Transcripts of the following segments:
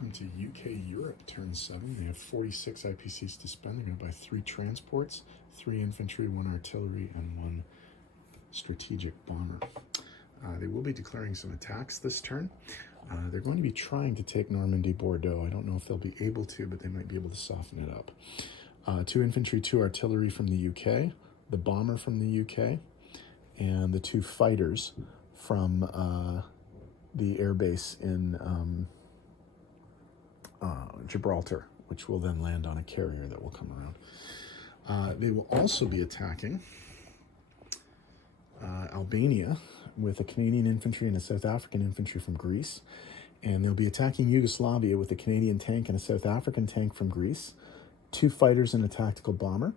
Welcome to UK Europe, turn 7. They have 46 IPCs to spend. They're going to buy 3 transports, 3 infantry, 1 artillery, and 1 strategic bomber. They will be declaring some attacks this turn. They're going to be trying to take Normandy, Bordeaux. I don't know if they'll be able to, but they might be able to soften it up. 2 infantry, 2 artillery from the UK, the bomber from the UK, and the 2 fighters from the air base in Gibraltar, which will then land on a carrier that will come around. They will also be attacking Albania with a Canadian infantry and a South African infantry from Greece. And they'll be attacking Yugoslavia with a Canadian tank and a South African tank from Greece, 2 fighters and a tactical bomber,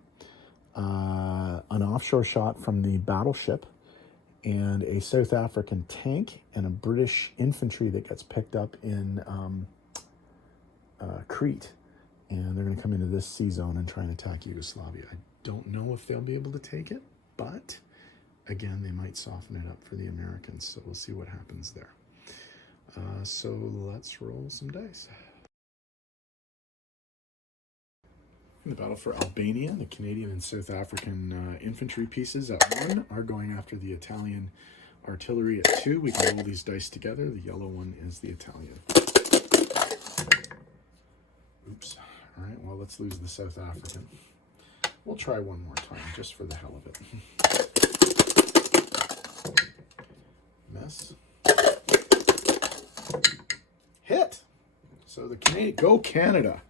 an offshore shot from the battleship, and a South African tank and a British infantry that gets picked up in Crete. And they're going to come into this sea zone and try and attack Yugoslavia. I don't know if they'll be able to take it, but again, they might soften it up for the Americans, so we'll see what happens there. So let's roll some dice. In the battle for Albania, the Canadian and South African infantry pieces at 1 are going after the Italian artillery at 2. We can roll these dice together. The yellow one is the Italian. Oops. All right, well, let's lose the South African. We'll try one more time, just for the hell of it. Miss. Hit! So the go Canada!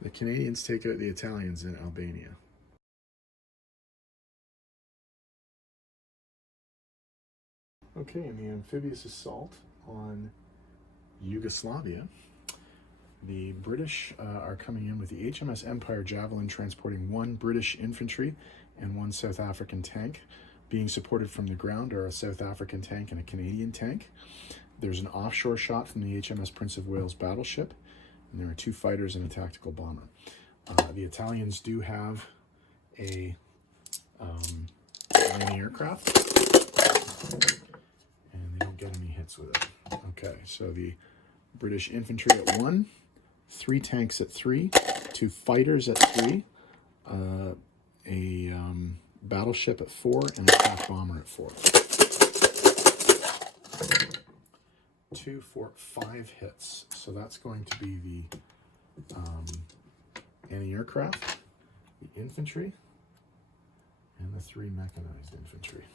The Canadians take out the Italians in Albania. Okay, in the amphibious assault on Yugoslavia, the British are coming in with the HMS Empire Javelin transporting 1 British infantry and 1 South African tank. Being supported from the ground are a South African tank and a Canadian tank. There's an offshore shot from the HMS Prince of Wales battleship, and there are 2 fighters and a tactical bomber. The Italians do have a aircraft, and they don't get any hits with it. Okay, so the British infantry at 1, 3 tanks at 3, 2 fighters at 3, a battleship at 4, and a attack bomber at 4. 2, 4, 5 hits. So that's going to be the anti-aircraft, the infantry, and the 3 mechanized infantry.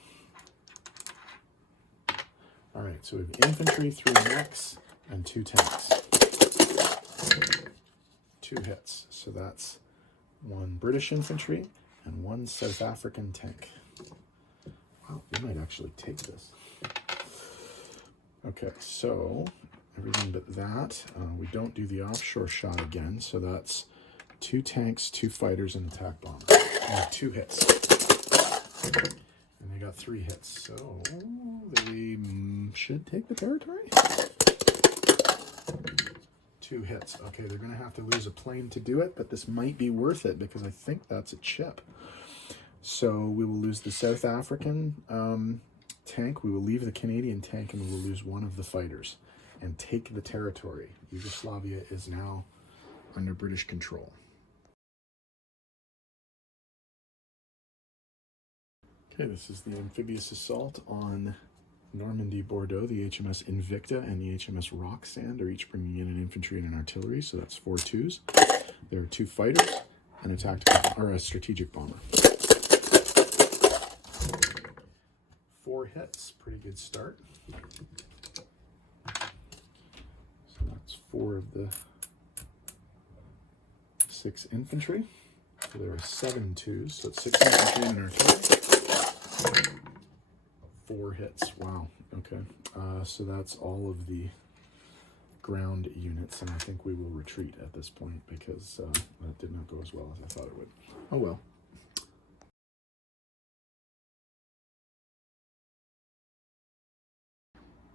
All right, so we have infantry, 3 mechs, and 2 tanks. 2 hits. So that's 1 British infantry and 1 South African tank. Wow, we might actually take this. Okay, so everything but that. We don't do the offshore shot again, so that's 2 tanks, 2 fighters, and attack bomber. 2 hits. And they got 3 hits, so they should take the territory. 2 hits. Okay, they're going to have to lose a plane to do it, but this might be worth it because I think that's a chip. So we will lose the South African tank, we will leave the Canadian tank, and we will lose 1 of the fighters and take the territory. Yugoslavia is now under British control. Okay, this is the amphibious assault on Normandy, Bordeaux. The HMS Invicta and the HMS Roxand are each bringing in an infantry and an artillery, so that's 4 2s. There are 2 fighters and a tactical or a strategic bomber. 4 hits, pretty good start. So that's 4 of the 6 infantry. So there are 7 2s, so it's 6 infantry and an artillery. 4 hits, wow, okay. So that's all of the ground units, and I think we will retreat at this point because that did not go as well as I thought it would. Oh well.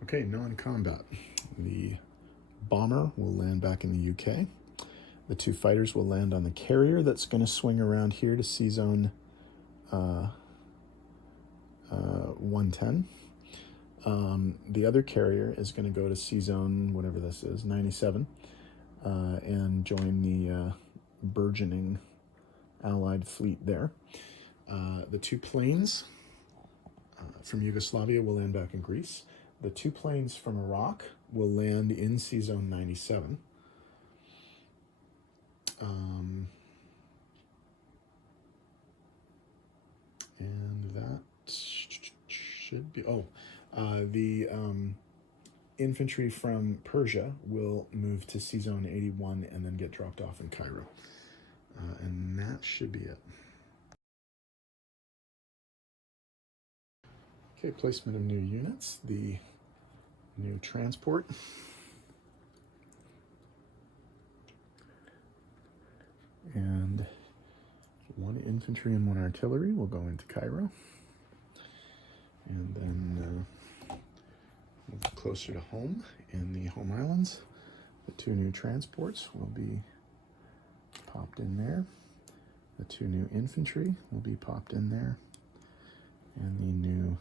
Okay, non-combat. The bomber will land back in the UK. The 2 fighters will land on the carrier that's going to swing around here to sea zone 110. The other carrier is going to go to sea zone, whatever this is, 97. and join the burgeoning Allied fleet there. The 2 planes from Yugoslavia will land back in Greece. The 2 planes from Iraq will land in Sea Zone 97. And that should be, the infantry from Persia will move to Sea Zone 81 and then get dropped off in Cairo. And that should be it. Okay, placement of new units. The new transport. And 1 infantry and 1 artillery will go into Cairo. And then move closer to home in the home islands. The 2 new transports will be popped in there. The 2 new infantry will be popped in there. And the new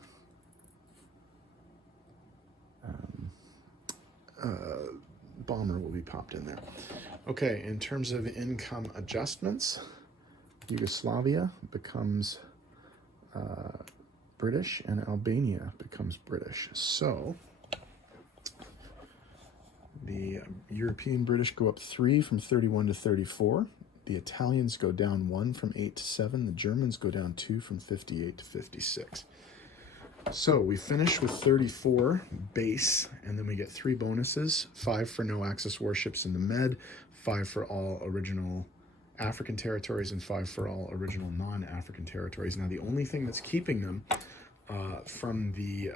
bomber will be popped in there. Okay, in terms of income adjustments, Yugoslavia becomes British and Albania becomes British. So the European British go up 3 from 31 to 34. The Italians go down 1 from 8 to 7. The Germans go down 2 from 58 to 56. So we finish with 34 base, and then we get 3 bonuses, 5 for no Axis warships in the Med, 5 for all original African territories, and 5 for all original non-African territories. Now the only thing that's keeping them from the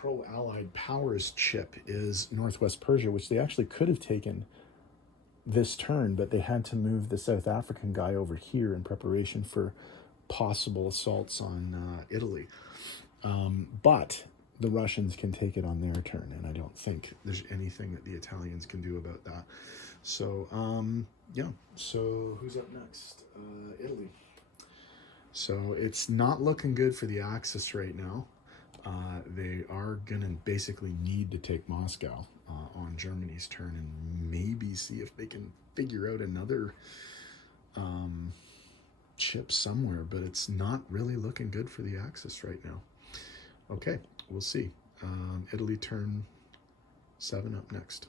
pro-Allied powers chip is Northwest Persia, which they actually could have taken this turn, but they had to move the South African guy over here in preparation for possible assaults on Italy. But the Russians can take it on their turn, and I don't think there's anything that the Italians can do about that. So, yeah, so who's up next? Italy. So it's not looking good for the Axis right now. They are going to basically need to take Moscow on Germany's turn and maybe see if they can figure out another chip somewhere, but it's not really looking good for the Axis right now. Okay, we'll see. Italy turn 7 up next.